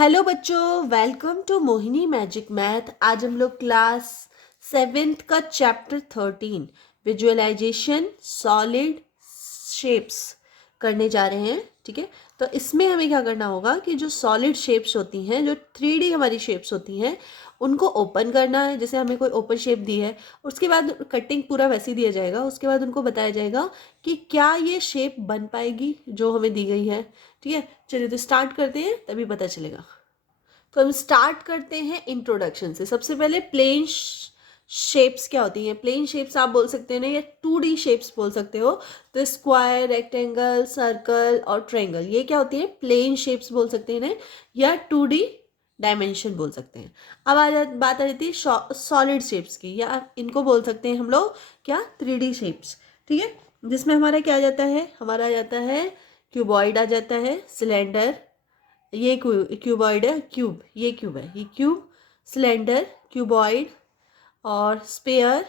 Hello बच्चों, welcome to Mohini magic math. आज हम लोग क्लास 7th का चैप्टर 13 विजुअलाइजेशन सॉलिड शेप्स करने जा रहे हैं। ठीक है, तो इसमें हमें क्या करना होगा कि जो सॉलिड शेप्स होती हैं, जो 3D हमारी शेप्स होती हैं, उनको ओपन करना है। जैसे हमें कोई ओपन शेप दी है, उसके बाद कटिंग पूरा वैसे ही दिया जाएगा। उसके बाद उनको बताया जाएगा कि क्या ये शेप बन पाएगी जो हमें दी गई है। ठीक है, चलिए तो स्टार्ट करते हैं, तभी पता चलेगा। तो हम स्टार्ट करते हैं इंट्रोडक्शन से। सबसे पहले प्लेन शेप्स क्या होती हैं। प्लेन शेप्स आप बोल सकते हैं ना, या 2D शेप्स बोल सकते हो। तो स्क्वायर, रेक्टेंगल, सर्कल और ट्रायंगल, ये क्या होती है? प्लेन शेप्स बोल सकते हैं ना, या 2D डायमेंशन बोल सकते हैं। अब बात आ जाती है सॉलिड शेप्स की, या इनको बोल सकते हैं हम लोग क्या, 3D शेप्स। ठीक है, जिसमें हमारा क्या आ जाता है? हमारा आ जाता है क्यूबॉइड, आ जाता है सिलेंडर, ये क्यूबॉइड है, क्यूब, ये क्यूब है, ये क्यूब, सिलेंडर, क्यूबॉइड और स्पेयर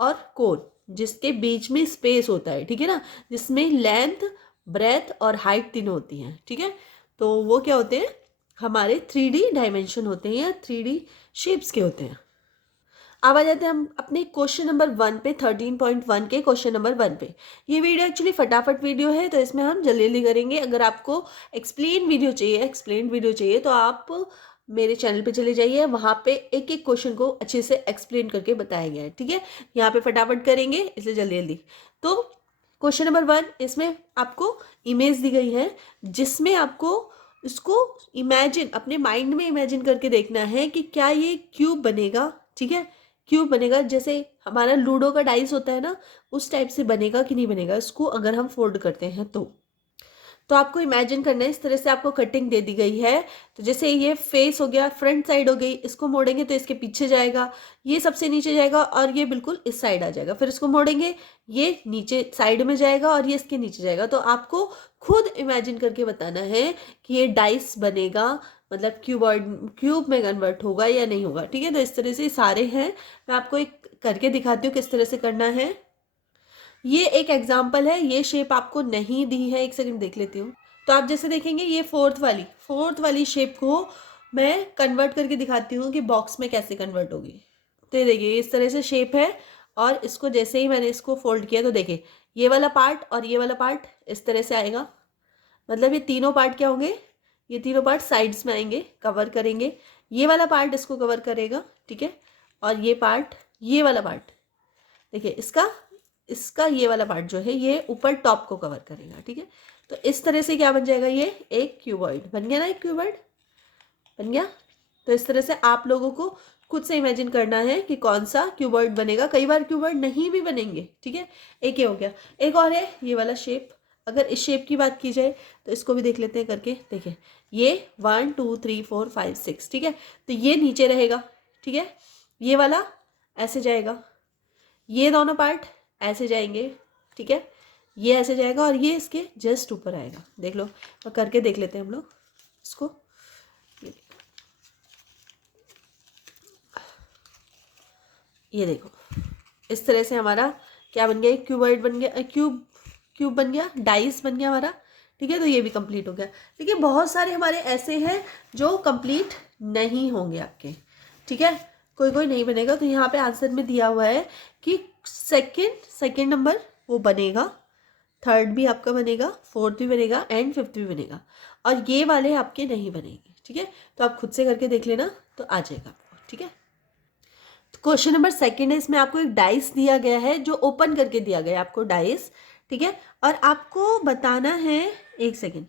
और कोन, जिसके बीच में स्पेस होता है। ठीक है ना, जिसमें लेंथ, ब्रेथ और हाइट तीनों होती हैं। ठीक है, तो वो क्या होते हैं? हमारे 3D डायमेंशन होते हैं, या 3D शेप्स के होते हैं। अब आ जाते हैं हम अपने क्वेश्चन नंबर 1 पे, 13.1 के क्वेश्चन नंबर 1 पे। ये वीडियो एक्चुअली फटाफट वीडियो है, तो इसमें हम जल्दी जल्दी करेंगे। अगर आपको एक्सप्लेन वीडियो चाहिए तो आप मेरे चैनल पे चले जाइए, वहाँ पे एक एक क्वेश्चन को अच्छे से एक्सप्लेन करके बताया गया है। ठीक है, यहाँ पे फटाफट करेंगे, इसलिए जल्दी जल्दी। तो क्वेश्चन नंबर 1, इसमें आपको इमेज दी गई है, जिसमें आपको इसको इमेजिन, अपने माइंड में इमेजिन करके देखना है कि क्या ये क्यूब बनेगा। ठीक है, क्यूब बनेगा, जैसे हमारा लूडो का डाइस होता है ना, उस टाइप से बनेगा कि नहीं बनेगा इसको, अगर हम फोल्ड करते हैं तो आपको इमेजिन करना है। इस तरह से आपको कटिंग दे दी गई है। तो जैसे ये फेस हो गया, फ्रंट साइड हो गई, इसको मोड़ेंगे तो इसके पीछे जाएगा, ये सबसे नीचे जाएगा और ये बिल्कुल इस साइड आ जाएगा। फिर इसको मोड़ेंगे, ये नीचे साइड में जाएगा और ये इसके नीचे जाएगा। तो आपको खुद इमेजिन करके बताना है कि ये डाइस बनेगा, मतलब क्यूब में कन्वर्ट होगा या नहीं होगा। ठीक है, तो इस तरह से सारे हैं। मैं आपको एक करके दिखाती हूँ किस तरह से करना है। ये एक एग्जाम्पल है, ये शेप आपको नहीं दी है, एक सेकंड देख लेती हूँ। तो आप जैसे देखेंगे, ये फोर्थ वाली शेप को मैं कन्वर्ट करके दिखाती हूँ कि बॉक्स में कैसे कन्वर्ट होगी। तो ये देखिए, इस तरह से शेप है, और इसको जैसे ही मैंने इसको फोल्ड किया तो देखिए, ये वाला पार्ट और ये वाला पार्ट इस तरह से आएगा। मतलब ये तीनों पार्ट क्या होंगे? ये तीनों पार्ट साइड्स में आएंगे, कवर करेंगे। ये वाला पार्ट इसको कवर करेगा। ठीक है, और ये पार्ट, ये वाला पार्ट देखिए, इसका इसका ये वाला पार्ट जो है, ये ऊपर टॉप को कवर करेगा। ठीक है, तो इस तरह से क्या बन जाएगा? ये एक क्यूबॉइड बन गया ना, एक क्यूबॉइड बन गया। तो इस तरह से आप लोगों को खुद से इमेजिन करना है कि कौन सा क्यूबॉइड बनेगा। कई बार क्यूबॉइड नहीं भी बनेंगे। ठीक है, एक ये हो गया। एक और है ये वाला शेप। अगर इस शेप की बात की जाए तो इसको भी देख लेते हैं करके। देखिए, ये 1 2 3 4 5 6। ठीक है, तो ये नीचे रहेगा। ठीक है, ये वाला ऐसे जाएगा, ये दोनों पार्ट ऐसे जाएंगे। ठीक है, ये ऐसे जाएगा और ये इसके जस्ट ऊपर आएगा। देख लो, और करके देख लेते हैं हम लोग इसको। ये देखो, इस तरह से हमारा क्या बन गया? एक क्यूबॉइड बन गया, क्यूब बन गया, डाइस बन गया हमारा। ठीक है, तो ये भी कंप्लीट हो गया। देखिए, बहुत सारे हमारे ऐसे हैं जो कंप्लीट नहीं होंगे आपके। ठीक है, कोई कोई नहीं बनेगा। तो यहाँ पे आंसर में दिया हुआ है कि सेकंड नंबर वो बनेगा, थर्ड भी आपका बनेगा, फोर्थ भी बनेगा एंड फिफ्थ भी बनेगा, और ये वाले आपके नहीं बनेंगे। ठीक है, तो आप खुद से करके देख लेना, तो आ जाएगा आपको। ठीक है, क्वेश्चन नंबर 2 है, इसमें आपको एक डाइस दिया गया है, जो ओपन करके दिया गया है आपको डाइस। ठीक है, और आपको बताना है, एक सेकेंड,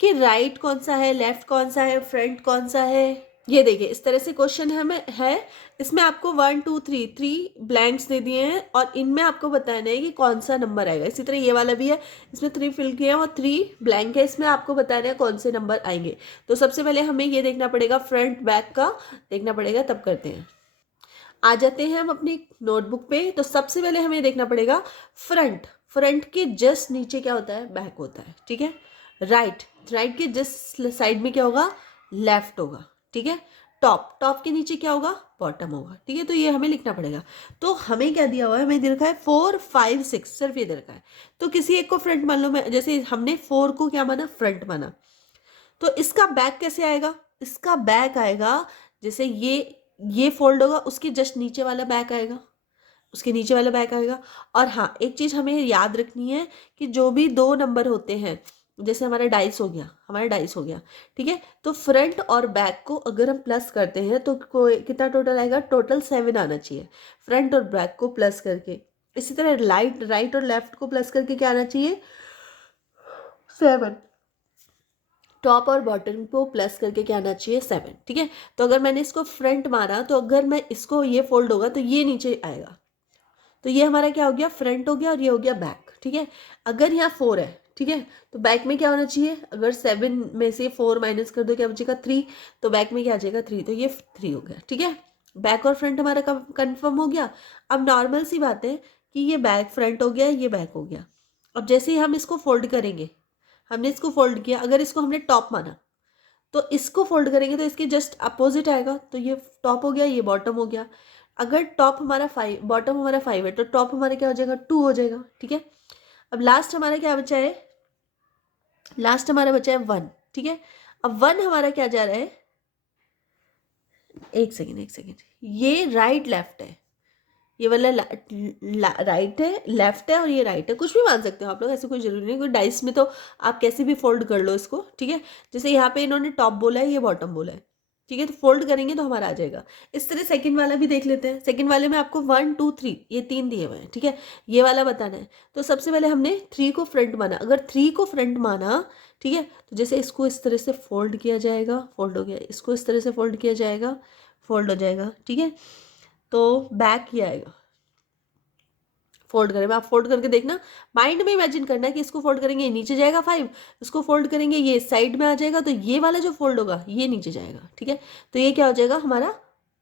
कि राइट कौन सा है, लेफ्ट कौन सा है, फ्रंट कौन सा है। ये देखिए, इस तरह से क्वेश्चन हमें है। इसमें आपको 1 2 3 3 ब्लैंक्स दे दिए हैं, और इनमें आपको बताना है कि कौन सा नंबर आएगा। इसी तरह ये वाला भी है, इसमें 3 फिल किए हैं और 3 ब्लैंक है, इसमें आपको बताना है कौन से नंबर आएंगे। तो सबसे पहले हमें ये देखना पड़ेगा, फ्रंट बैक का देखना पड़ेगा, तब करते हैं। आ जाते हैं हम अपनी नोटबुक पे। तो सबसे पहले हमें देखना पड़ेगा फ्रंट के जस्ट नीचे क्या होता है? बैक होता है। ठीक है, राइट के जस्ट साइड में क्या होगा? लेफ्ट होगा। ठीक है, टॉप के नीचे क्या होगा? बॉटम होगा। ठीक है, तो ये हमें लिखना पड़ेगा। तो हमें क्या दिया हुआ है? हमें दे रखा है 4 5 6, सिर्फ ये दे रखा है। तो किसी एक को फ्रंट मान लो। मैं जैसे हमने 4 को क्या माना? फ्रंट माना। तो इसका बैक कैसे आएगा? इसका बैक आएगा जैसे ये फोल्ड होगा, उसके जस्ट नीचे वाला बैक आएगा, उसके नीचे वाला बैक आएगा। और हाँ, एक चीज हमें याद रखनी है कि जो भी दो नंबर होते हैं, जैसे हमारा डाइस हो गया, हमारा डाइस हो गया, ठीक है, तो फ्रंट और बैक को अगर हम प्लस करते हैं तो कितना टोटल आएगा? टोटल 7 आना चाहिए, फ्रंट और बैक को प्लस करके। इसी तरह राइट और लेफ्ट को प्लस करके क्या आना चाहिए? 7। टॉप और बॉटम को प्लस करके क्या आना चाहिए? 7, ठीक है। तो अगर मैंने इसको फ्रंट मारा, तो अगर मैं इसको ये फोल्ड होगा तो ये नीचे आएगा, तो ये हमारा क्या हो गया? फ्रंट हो गया, और ये हो गया बैक, ठीक है। अगर यहाँ 4 है, ठीक है, तो बैक में क्या होना चाहिए? अगर 7 में से 4 माइनस कर दो, क्या बचेगा? 3। तो बैक में क्या आ जाएगा? 3, तो ये 3 हो गया, ठीक है। बैक और फ्रंट हमारा कंफर्म हो गया। अब नॉर्मल सी बात है कि ये बैक फ्रंट हो गया, ये बैक हो गया। अब जैसे ही हम इसको फोल्ड करेंगे, हमने इसको फोल्ड किया, अगर इसको हमने टॉप माना, तो इसको फोल्ड करेंगे तो इसके जस्ट अपोजिट आएगा, तो ये टॉप हो गया, ये बॉटम हो गया। अगर टॉप हमारा 5, बॉटम हमारा 5 है, तो टॉप हमारा क्या हो जाएगा? 2 हो जाएगा, ठीक है। अब लास्ट हमारा क्या बचा है? लास्ट हमारा बचा है 1, ठीक है। अब 1 हमारा क्या जा रहा है? एक सेकेंड, ये राइट लेफ्ट है, ये वाला राइट है, लेफ्ट है, और ये राइट है, कुछ भी मान सकते हो आप लोग, ऐसे कोई जरूरी नहीं। कोई डाइस में तो आप कैसे भी फोल्ड कर लो इसको, ठीक है। जैसे यहाँ पे इन्होंने टॉप बोला है, ये बॉटम बोला है, ठीक है, तो फोल्ड करेंगे तो हमारा आ जाएगा। इस तरह सेकंड वाला भी देख लेते हैं। सेकंड वाले में आपको 1 2 3 ये 3 दिए हुए हैं, ठीक है, ये वाला बताना है। तो सबसे पहले हमने 3 को फ्रंट माना। अगर 3 को फ्रंट माना, ठीक है, तो जैसे इसको इस तरह से फोल्ड किया जाएगा, फोल्ड हो गया, इसको इस तरह से फोल्ड किया जाएगा, फोल्ड हो जाएगा, ठीक है। तो बैक ही आएगा, फोल्ड करें, आप फोल्ड करके देखना, माइंड में इमेजिन करना है कि इसको फोल्ड करेंगे ये नीचे जाएगा 5, इसको फोल्ड करेंगे ये साइड में आ जाएगा, तो ये वाला जो फोल्ड होगा ये नीचे जाएगा, ठीक है। तो ये क्या हो जाएगा हमारा?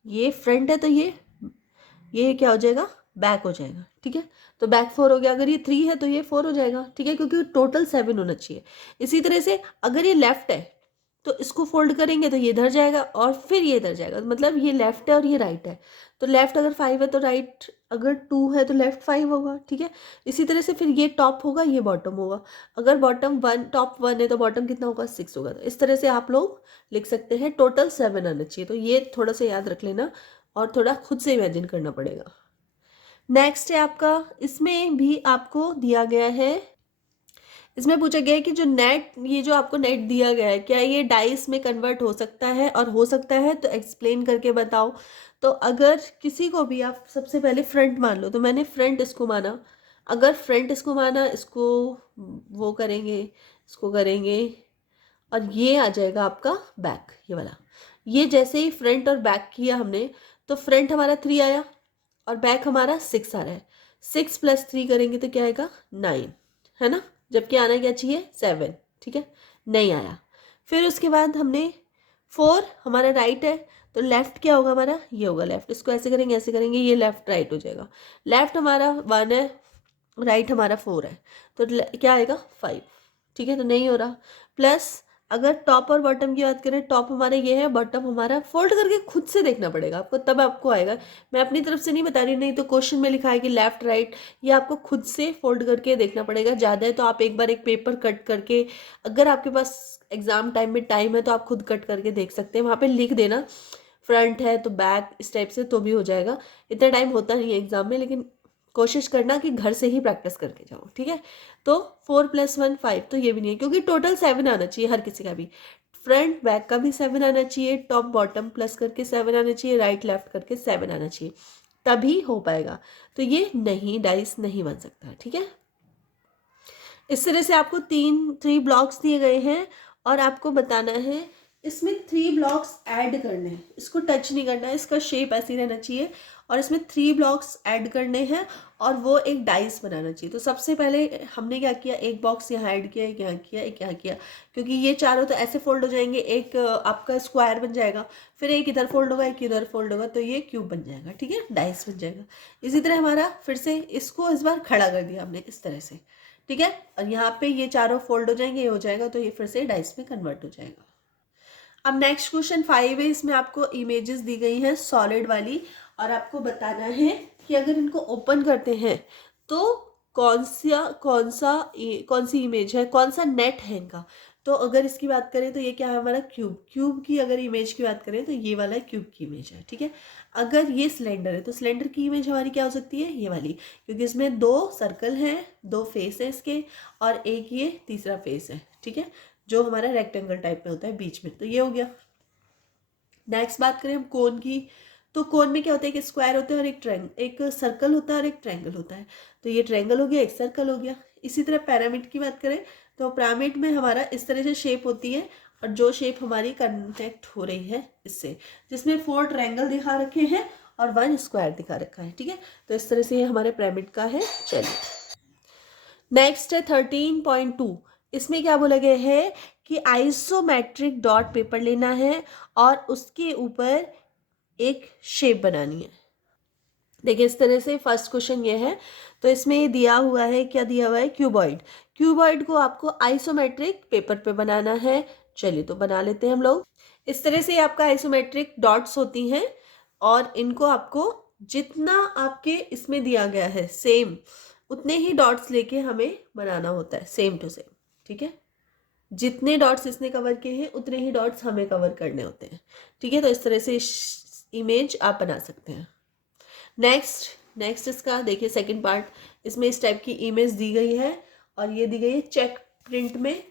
ये फ्रंट है, तो ये क्या हो जाएगा? बैक हो जाएगा, ठीक है। तो बैक 4 हो गया। अगर ये 3 है तो ये 4 हो जाएगा, ठीक है, क्योंकि टोटल 7 होना चाहिए। इसी तरह से अगर ये लेफ्ट है तो इसको फोल्ड करेंगे तो ये इधर जाएगा, और फिर ये इधर जाएगा, मतलब ये लेफ्ट है और ये राइट है। तो लेफ्ट अगर 5 है तो राइट, अगर 2 है तो लेफ्ट 5 होगा, ठीक है। इसी तरह से फिर ये टॉप होगा, ये बॉटम होगा। अगर बॉटम 1, टॉप 1 है तो बॉटम कितना होगा? 6 होगा। तो इस तरह से आप लोग लिख सकते हैं, टोटल 7 आना चाहिए। तो ये थोड़ा सा याद रख लेना, और थोड़ा खुद से इमेजिन करना पड़ेगा। नेक्स्ट है आपका, इसमें भी आपको दिया गया है, इसमें पूछा गया है कि जो नेट, ये जो आपको नेट दिया गया है, क्या ये डाइस में कन्वर्ट हो सकता है? और हो सकता है तो एक्सप्लेन करके बताओ। तो अगर किसी को भी, आप सबसे पहले फ्रंट मान लो, तो मैंने फ्रंट इसको माना। अगर फ्रंट इसको माना, इसको वो करेंगे, इसको करेंगे, और ये आ जाएगा आपका बैक, ये वाला। ये जैसे ही फ्रंट और बैक किया हमने, तो फ्रंट हमारा 3 आया और बैक हमारा 6 आ रहा है। 6 + 3 करेंगे तो क्या आएगा? 9, है ना। जबकि आना क्या चाहिए? 7, ठीक है, नहीं आया। फिर उसके बाद हमने 4 हमारा राइट है, तो लेफ्ट क्या होगा हमारा? ये होगा लेफ्ट। इसको ऐसे करेंगे, ऐसे करेंगे, ये लेफ्ट राइट हो जाएगा। लेफ्ट हमारा 1 है, राइट हमारा 4 है, तो क्या आएगा? 5, ठीक है, तो नहीं हो रहा। प्लस अगर टॉप और बॉटम की बात करें, टॉप हमारा ये है, बॉटम हमारा, फोल्ड करके खुद से देखना पड़ेगा आपको, तब आपको आएगा। मैं अपनी तरफ से नहीं बता रही, नहीं तो क्वेश्चन में लिखा है कि लेफ्ट राइट, ये आपको खुद से फोल्ड करके देखना पड़ेगा। ज़्यादा है तो आप एक बार एक पेपर कट करके, अगर आपके पास एग्जाम टाइम में टाइम है तो आप खुद कट करके देख सकते हैं, वहाँ पे लिख देना फ्रंट है तो बैक, इस टाइप से, तो भी हो जाएगा। इतना टाइम होता नहीं है एग्जाम में, लेकिन कोशिश करना कि घर से ही प्रैक्टिस करके जाओ, ठीक है। तो 4 + 1 5, तो ये भी नहीं है, क्योंकि टोटल 7 आना चाहिए हर किसी का भी। फ्रंट बैक का भी 7 आना चाहिए, टॉप बॉटम प्लस करके 7 आना चाहिए, राइट लेफ्ट करके 7 आना चाहिए, तभी हो पाएगा। तो ये नहीं, डाइस नहीं बन सकता, ठीक है। इस तरह से आपको 3 ब्लॉक्स दिए गए हैं, और आपको बताना है इसमें 3 ब्लॉक्स ऐड करने हैं। इसको टच नहीं करना है, इसका शेप ऐसी रहना चाहिए, और इसमें 3 ब्लॉक्स ऐड करने हैं, और वो एक डाइस बनाना चाहिए। तो सबसे पहले हमने क्या किया, एक बॉक्स यहाँ ऐड किया, एक यहाँ किया, एक यहाँ किया, क्योंकि ये चारों तो ऐसे फोल्ड हो जाएंगे, एक आपका स्क्वायर बन जाएगा, फिर एक इधर फोल्ड होगा, एक इधर फोल्ड होगा, तो ये क्यूब बन जाएगा, ठीक है, डाइस बन जाएगा। इसी तरह हमारा फिर से इसको इस बार खड़ा कर दिया हमने इस तरह से, ठीक है, और यहाँ पे ये चारों फोल्ड हो जाएंगे, ये हो जाएगा, तो ये फिर से डाइस में कन्वर्ट हो जाएगा। अब नेक्स्ट क्वेश्चन 5 है, इसमें आपको इमेजेस दी गई हैं सॉलिड वाली, और आपको बताना है कि अगर इनको ओपन करते हैं तो कौन सी इमेज है, कौन सा नेट है इनका। तो अगर इसकी बात करें तो ये क्या है हमारा क्यूब, क्यूब की अगर इमेज की बात करें तो ये वाला क्यूब की इमेज है, ठीक है। अगर ये सिलेंडर है तो सिलेंडर की इमेज हमारी क्या हो सकती है, ये वाली, क्योंकि इसमें 2 सर्कल हैं, 2 फेस है इसके, और एक ये तीसरा फेस है, ठीक है, जो हमारा रेक्टेंगल टाइप में होता है बीच में। तो ये हो गया। नेक्स्ट बात करें हम कोन की, तो कोन में क्या होता है, एक स्क्वायर होता है और एक सर्कल होता है और एक ट्रायंगल होता है। तो ये ट्रायंगल हो गया, एक सर्कल हो गया। इसी तरह पिरामिड की बात करें तो पिरामिड में हमारा इस तरह से शेप होती है, और जो शेप हमारी कनेक्ट हो रही है इससे, जिसमें 4 ट्रायंगल दिखा रखे हैं और 1 स्क्वायर दिखा रखा है, ठीक है। तो इस तरह से ये हमारे पिरामिड का है। चलिए नेक्स्ट है 13.2। इसमें क्या बोला गया है कि आइसोमेट्रिक डॉट पेपर लेना है और उसके ऊपर एक शेप बनानी है। देखिए इस तरह से फर्स्ट क्वेश्चन ये है। तो इसमें ये दिया हुआ है, क्या दिया हुआ है, क्यूबॉइड। क्यूबॉइड को आपको आइसोमेट्रिक पेपर पे बनाना है। चलिए तो बना लेते हैं हम लोग। इस तरह से आपका आइसोमेट्रिक डॉट्स होती हैं, और इनको आपको जितना आपके इसमें दिया गया है सेम उतने ही डॉट्स लेके हमें बनाना होता है, सेम टू सेम, ठीक है। जितने डॉट्स इसने कवर किए हैं उतने ही डॉट्स हमें कवर करने होते हैं, ठीक है। तो इस तरह से इमेज आप बना सकते हैं। नेक्स्ट इसका देखिए सेकंड पार्ट। इसमें इस टाइप की इमेज दी गई है और ये दी गई है चेक प्रिंट में,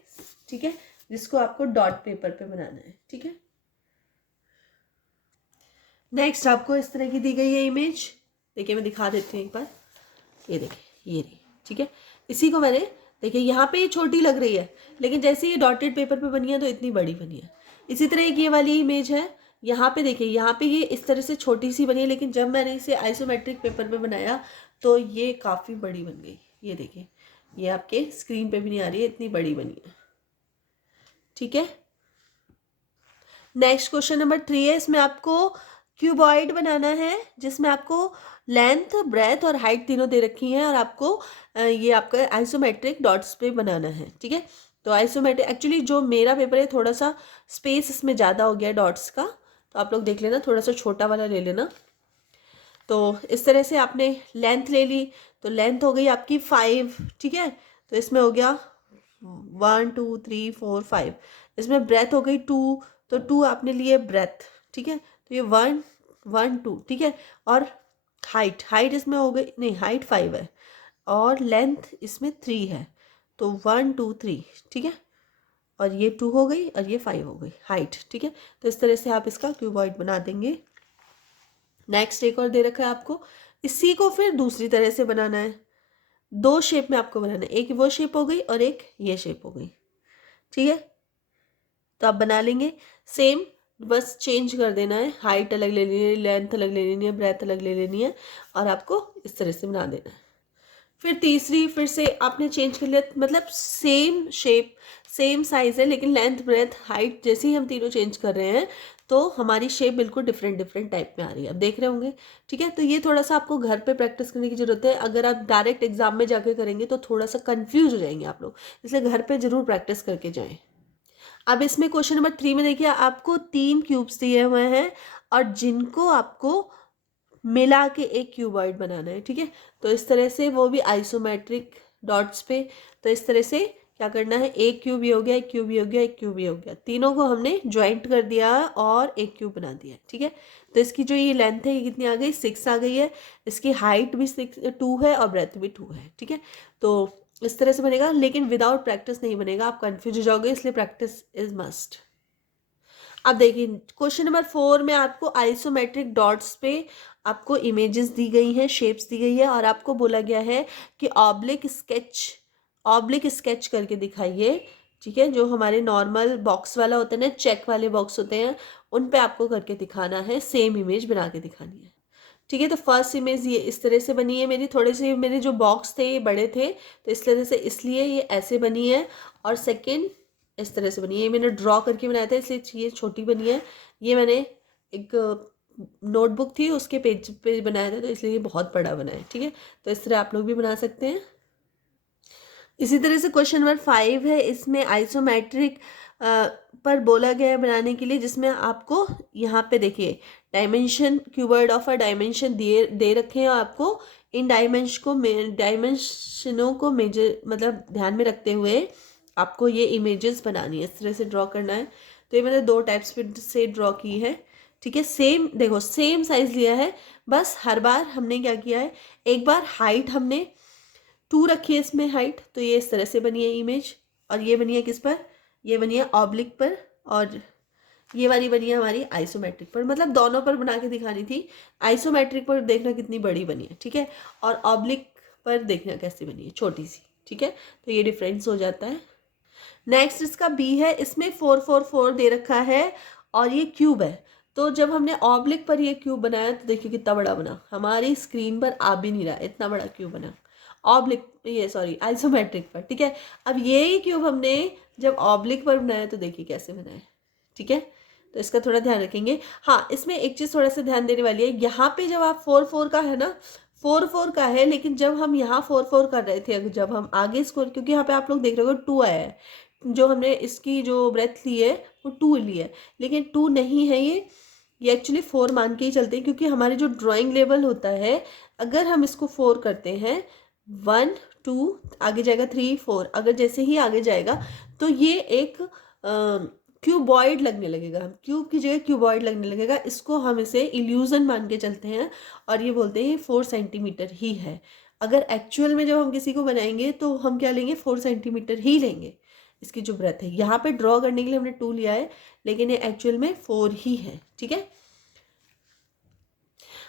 ठीक है, जिसको आपको डॉट पेपर पे बनाना है, ठीक है। नेक्स्ट आपको इस तरह की दी गई है इमेज। देखिए मैं दिखा देती हूँ एक बार। ये देखिए ये रही, ठीक है। इसी को मैंने, देखिए यहाँ पे ये छोटी लग रही है, लेकिन जैसे ये डॉटेड पेपर पे बनी है तो इतनी बड़ी बनी है। इसी तरह एक ये वाली इमेज है, यहाँ पे देखिए, यहाँ पे ये इस तरह से छोटी सी बनी है, लेकिन जब मैंने इसे आइसोमेट्रिक पेपर पे बनाया तो ये काफ़ी बड़ी बन गई। ये देखिए, ये आपके स्क्रीन पे भी नहीं आ रही है, इतनी बड़ी बनी है, ठीक है। नेक्स्ट क्वेश्चन नंबर 3 है। इसमें आपको क्यूबॉइड बनाना है, जिसमें आपको लेंथ, ब्रेथ और हाइट तीनों दे रखी हैं, और आपको ये आपका आइसोमेट्रिक डॉट्स पे बनाना है, ठीक है। तो आइसोमेट्रिक, एक्चुअली जो मेरा पेपर है थोड़ा सा स्पेस इसमें ज़्यादा हो गया है डॉट्स का, तो आप लोग देख लेना, थोड़ा सा छोटा वाला ले लेना। तो इस तरह से आपने लेंथ ले ली, तो लेंथ हो गई आपकी 5, ठीक है। तो इसमें हो गया 1 2 3 4 5। इसमें ब्रेथ हो गई 2, तो 2 आपने लिए ब्रेथ, ठीक है। तो ये 1 1 2, ठीक है। और हाइट इसमें हो गई, नहीं हाइट 5 है और लेंथ इसमें 3 है, तो 1 2 3, ठीक है। और ये 2 हो गई और ये 5 हो गई हाइट, ठीक है। तो इस तरह से आप इसका क्यूबॉइड बना देंगे। नेक्स्ट एक और दे रखा है आपको, इसी को फिर दूसरी तरह से बनाना है। 2 शेप में आपको बनाना है, एक वो शेप हो गई और एक ये शेप हो गई, ठीक है। तो आप बना लेंगे सेम, बस चेंज कर देना है, हाइट अलग ले लेनी है, लेंथ अलग ले लेनी है, ब्रेथ अलग ले लेनी है, और आपको इस तरह से बना देना है। फिर तीसरी फिर से आपने चेंज कर लिया, मतलब सेम शेप सेम साइज है, लेकिन लेंथ ब्रेथ हाइट जैसे ही हम तीनों चेंज कर रहे हैं तो हमारी शेप बिल्कुल डिफरेंट टाइप में आ रही है, अब देख रहे होंगे, ठीक है। तो ये थोड़ा सा आपको घर पे प्रैक्टिस करने की जरूरत है। अगर आप डायरेक्ट एग्जाम में जाके करेंगे तो थोड़ा सा कंफ्यूज हो जाएंगे आप लोग, इसलिए घर पे जरूर प्रैक्टिस करके जाएं। अब इसमें क्वेश्चन नंबर 3 में देखिए, आपको 3 क्यूब्स दिए हुए हैं और जिनको आपको मिला के एक क्यूबॉइड बनाना है, ठीक है। तो इस तरह से वो भी आइसोमेट्रिक डॉट्स पे। तो इस तरह से क्या करना है, एक क्यूब ये हो गया, एक क्यूब ये हो गया, एक क्यूब ये हो गया, तीनों को हमने ज्वाइंट कर दिया और एक क्यूब बना दिया, ठीक है। तो इसकी जो ये लेंथ है ये कितनी आ गई, 6 आ गई है। इसकी हाइट भी 2 है और ब्रेथ भी 2 है, ठीक है। तो इस तरह से बनेगा, लेकिन विदाउट प्रैक्टिस नहीं बनेगा, आप कंफ्यूज हो जाओगे, इसलिए प्रैक्टिस इज मस्ट। अब देखिए क्वेश्चन नंबर 4 में आपको आइसोमेट्रिक डॉट्स पे आपको इमेजेस दी गई हैं, शेप्स दी गई है, और आपको बोला गया है कि ऑब्लिक स्केच करके दिखाइए, ठीक है। जो हमारे नॉर्मल बॉक्स वाला होता है ना, चेक वाले बॉक्स होते हैं, उन पे आपको करके दिखाना है, सेम इमेज बना के दिखानी है, ठीक है। तो फर्स्ट इमेज ये इस तरह से बनी है मेरी, थोड़े से मेरे जो बॉक्स थे ये बड़े थे, तो इस तरह से इसलिए ये ऐसे बनी है। और सेकंड इस तरह से बनी है, ये मैंने ड्रॉ करके बनाया था इसलिए ये छोटी बनी है। ये मैंने एक नोटबुक थी उसके पेज पे बनाया था, तो इसलिए ये बहुत बड़ा बना है, ठीक है। तो इस तरह आप लोग भी बना सकते हैं। इसी तरह से क्वेश्चन नंबर 5 है, इसमें आइसोमेट्रिक पर बोला गया है बनाने के लिए, जिसमें आपको यहाँ पे देखिए dimension, cuboid of a dimension दे रखे हैं आपको। इन डायमेंशनों को मेजर मतलब ध्यान में रखते हुए आपको ये इमेजेस बनानी है, इस तरह से ड्रॉ करना है। तो ये मैंने 2 टाइप्स से ड्रॉ की है, ठीक है। सेम देखो, सेम साइज लिया है, बस हर बार हमने क्या किया है, एक बार हाइट हमने 2 रखी है इसमें हाइट, तो ये इस तरह से बनी है इमेज। और ये बनी है किस पर, ये बनी है ऑब्लिक पर, और ये वाली बनी है हमारी आइसोमेट्रिक पर। मतलब दोनों पर बना के दिखानी थी। आइसोमेट्रिक पर देखना कितनी बड़ी बनी है, ठीक है, और ऑब्लिक पर देखना कैसी बनी है, छोटी सी, ठीक है। तो ये डिफरेंस हो जाता है। नेक्स्ट इसका बी है, इसमें 4 4 4 दे रखा है और ये क्यूब है। तो जब हमने ऑब्लिक पर ये क्यूब बनाया तो देखिए कितना बड़ा बना, हमारी स्क्रीन पर आ भी नहीं रहा, इतना बड़ा क्यूब बना ऑब्लिक, ये सॉरी आइसोमेट्रिक पर, ठीक है। अब यही क्यूब हमने जब ऑब्लिक पर बनाया तो देखिए कैसे बनाया, ठीक है। तो इसका थोड़ा ध्यान रखेंगे। हाँ, इसमें एक चीज़ थोड़ा सा ध्यान देने वाली है, यहाँ पे जब आप 4 4 का है ना, 4 4 का है, लेकिन जब हम यहाँ 4 4 कर रहे थे, जब हम आगे इसको, क्योंकि यहाँ पे आप लोग देख रहे हो 2 आया है, जो हमने इसकी जो ब्रेथ ली है वो 2 ली है, लेकिन 2 नहीं है ये एक्चुअली 4 मान के ही चलते हैं, क्योंकि हमारे जो ड्राइंग लेवल होता है, अगर हम इसको 4 करते हैं, 1 2 आगे जाएगा 3 4, अगर जैसे ही आगे जाएगा तो ये एक क्यूबॉइड लगने लगेगा, हम क्यूब की जगह क्यूबॉइड लगने लगेगा। इसको हम इसे इल्यूजन मान के चलते हैं और ये बोलते हैं 4 सेंटीमीटर ही है। अगर एक्चुअल में जब हम किसी को बनाएंगे तो हम क्या लेंगे, 4 सेंटीमीटर ही लेंगे। इसकी जो ब्रेथ है, यहाँ पे ड्रॉ करने के लिए हमने 2 लिया है, लेकिन ये एक्चुअल में 4 ही है, ठीक है।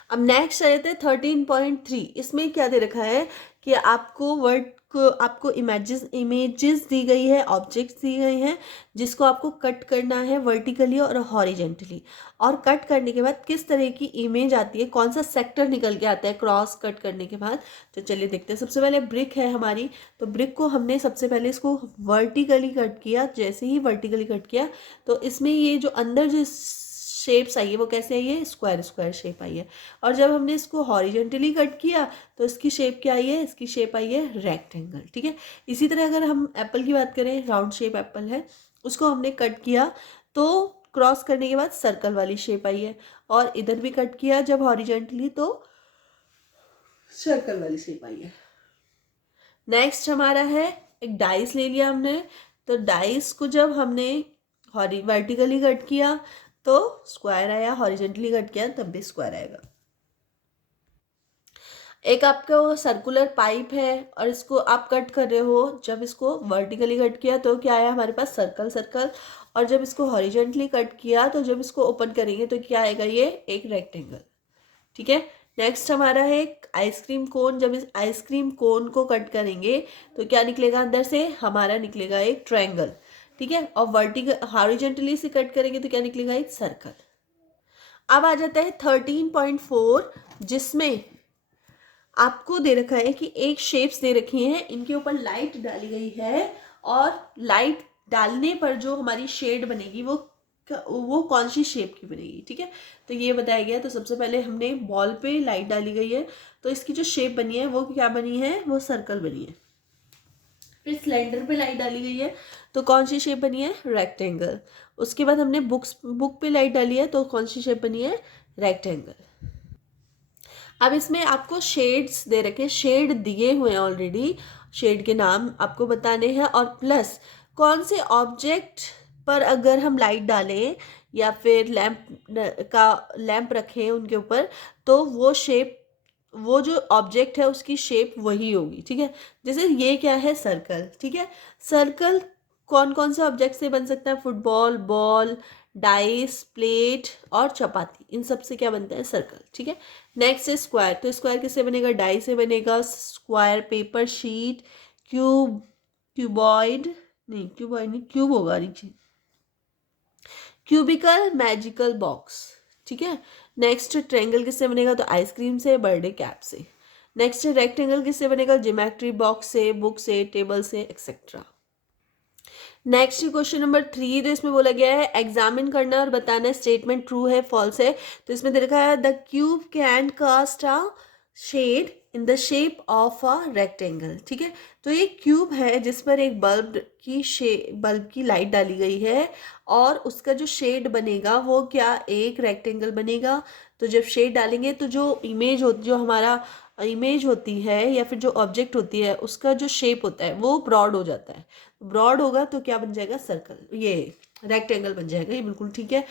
अब नेक्स्ट आ जाते हैं 13.3। इसमें क्या दे रखा है कि आपको आपको इमेजेस दी गई है, ऑब्जेक्ट्स दी गई हैं, जिसको आपको कट करना है वर्टिकली और हॉरिजेंटली। और कट करने के बाद किस तरह की इमेज आती है, कौन सा सेक्टर निकल के आता है क्रॉस कट करने के बाद, तो चलिए देखते हैं। सबसे पहले ब्रिक है हमारी, तो ब्रिक को हमने सबसे पहले इसको वर्टिकली कट किया। जैसे ही वर्टिकली कट किया तो इसमें ये जो अंदर जो शेप्स आई है वो कैसे आई है, स्क्वायर स्क्वायर शेप आई है। और जब हमने इसको हॉरिजेंटली कट किया तो इसकी शेप क्या आई है, इसकी शेप आई है रेक्टेंगल, ठीक है। इसी तरह अगर हम एप्पल की बात करें, राउंड शेप एप्पल है, उसको हमने कट किया तो क्रॉस करने के बाद सर्कल वाली शेप आई है, और इधर भी कट किया जब हॉरिजेंटली तो सर्कल वाली शेप आई है। नेक्स्ट हमारा है एक डाइस ले लिया हमने, तो डाइस को जब हमने वर्टिकली कट किया तो स्क्वायर आया, हॉरिजेंटली कट किया तब भी स्क्वायर आएगा। एक आपका सर्कुलर पाइप है और इसको आप कट कर रहे हो, जब इसको वर्टिकली कट किया तो क्या आया हमारे पास, सर्कल सर्कल। और जब इसको हॉरिजेंटली कट किया तो जब इसको ओपन करेंगे तो क्या आएगा, ये एक रेक्टेंगल, ठीक है। नेक्स्ट हमारा है एक आइसक्रीम कोन। जब इस आइसक्रीम कोन को कट करेंगे तो क्या निकलेगा, अंदर से हमारा निकलेगा एक ट्रायंगल, ठीक है। और वर्टिकल हॉरिजेंटली से कट करेंगे तो क्या निकलेगा, एक सर्कल। अब आ जाता है 13.4, जिसमें आपको दे रखा है कि एक शेप्स दे रखी हैं, इनके ऊपर लाइट डाली गई है, और लाइट डालने पर जो हमारी शेड बनेगी वो कौन सी शेप की बनेगी, ठीक है। तो ये बताया गया। तो सबसे पहले हमने बॉल पे लाइट डाली गई है, तो इसकी जो शेप बनी है वो क्या बनी है, वो सर्कल बनी है। फिर सिलेंडर पे लाइट डाली गई है तो कौन सी शेप बनी है, रेक्टेंगल। उसके बाद हमने बुक पे लाइट डाली है तो कौन सी शेप बनी है, रेक्टेंगल। अब इसमें आपको शेड्स दे रखे, शेड दिए हुए हैं ऑलरेडी, शेड के नाम आपको बताने हैं, और प्लस कौन से ऑब्जेक्ट पर अगर हम लाइट डालें या फिर लैंप रखें उनके ऊपर, तो वो शेप, वो जो ऑब्जेक्ट है उसकी शेप वही होगी, ठीक है। जैसे ये क्या है, सर्कल, ठीक है। सर्कल कौन कौन से ऑब्जेक्ट से बन सकता है, फुटबॉल, बॉल, डाइस, प्लेट और चपाती, इन सब से क्या बनता है, सर्कल, ठीक है। नेक्स्ट है स्क्वायर। तो स्क्वायर किससे बनेगा, डाई से बनेगा। Square paper sheet, cube, cuboid नहीं, क्यूब होगा नीचे, क्यूबिकल, मैजिकल बॉक्स, ठीक है। नेक्स्ट ट्रायंगल किससे बनेगा, तो आइसक्रीम से, बर्थडे कैप से। नेक्स्ट रेक्टेंगल किससे बनेगा, ज्योमेट्री बॉक्स से, बुक से, टेबल से, एक्सेट्रा। नेक्स्ट क्वेश्चन नंबर 3, तो इसमें बोला गया है एग्जामिन करना और बताना स्टेटमेंट ट्रू है फॉल्स है। तो इसमें दे रखा है the cube can cast a shade in the shape of a rectangle. ठीक है, तो ये क्यूब है जिस पर एक बल्ब की लाइट डाली गई है और उसका जो शेड बनेगा वो क्या एक रेक्टेंगल बनेगा। तो जब शेड डालेंगे तो जो हमारा इमेज होती है या फिर जो ऑब्जेक्ट होती है उसका जो शेप होता है वो ब्रॉड हो जाता है। ब्रॉड होगा तो क्या बन जाएगा, सर्कल, ये रेक्टेंगल बन जाएगा। ये बिल्कुल ठीक है।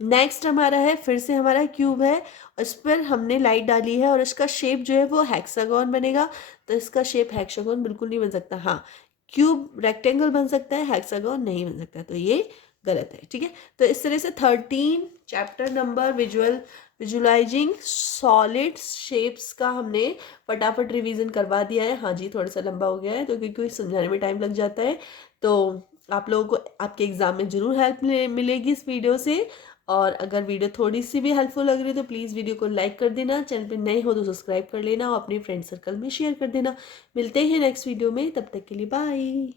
नेक्स्ट हमारा है, फिर से हमारा क्यूब है, उस पर हमने लाइट डाली है और इसका शेप जो है वो हेक्सागोन बनेगा। तो इसका शेप हेक्सागोन बिल्कुल नहीं बन सकता। हाँ, क्यूब रेक्टेंगल बन सकता है, हेक्सागोन नहीं बन सकता, तो ये गलत है। ठीक है, तो इस तरह से 13 chapter number visualising solid shapes का हमने फटाफट रिवीजन करवा दिया है। हाँ जी, थोड़ा सा लंबा हो गया है तो क्योंकि समझाने में टाइम लग जाता है, तो आप लोगों को आपके एग्जाम में ज़रूर हेल्प मिलेगी इस वीडियो से। और अगर वीडियो थोड़ी सी भी हेल्पफुल लग रही है तो प्लीज़ वीडियो को लाइक कर देना, चैनल पे नए हो तो सब्सक्राइब कर लेना और अपने फ्रेंड सर्कल में शेयर कर देना। मिलते हैं नेक्स्ट वीडियो में, तब तक के लिए बाय।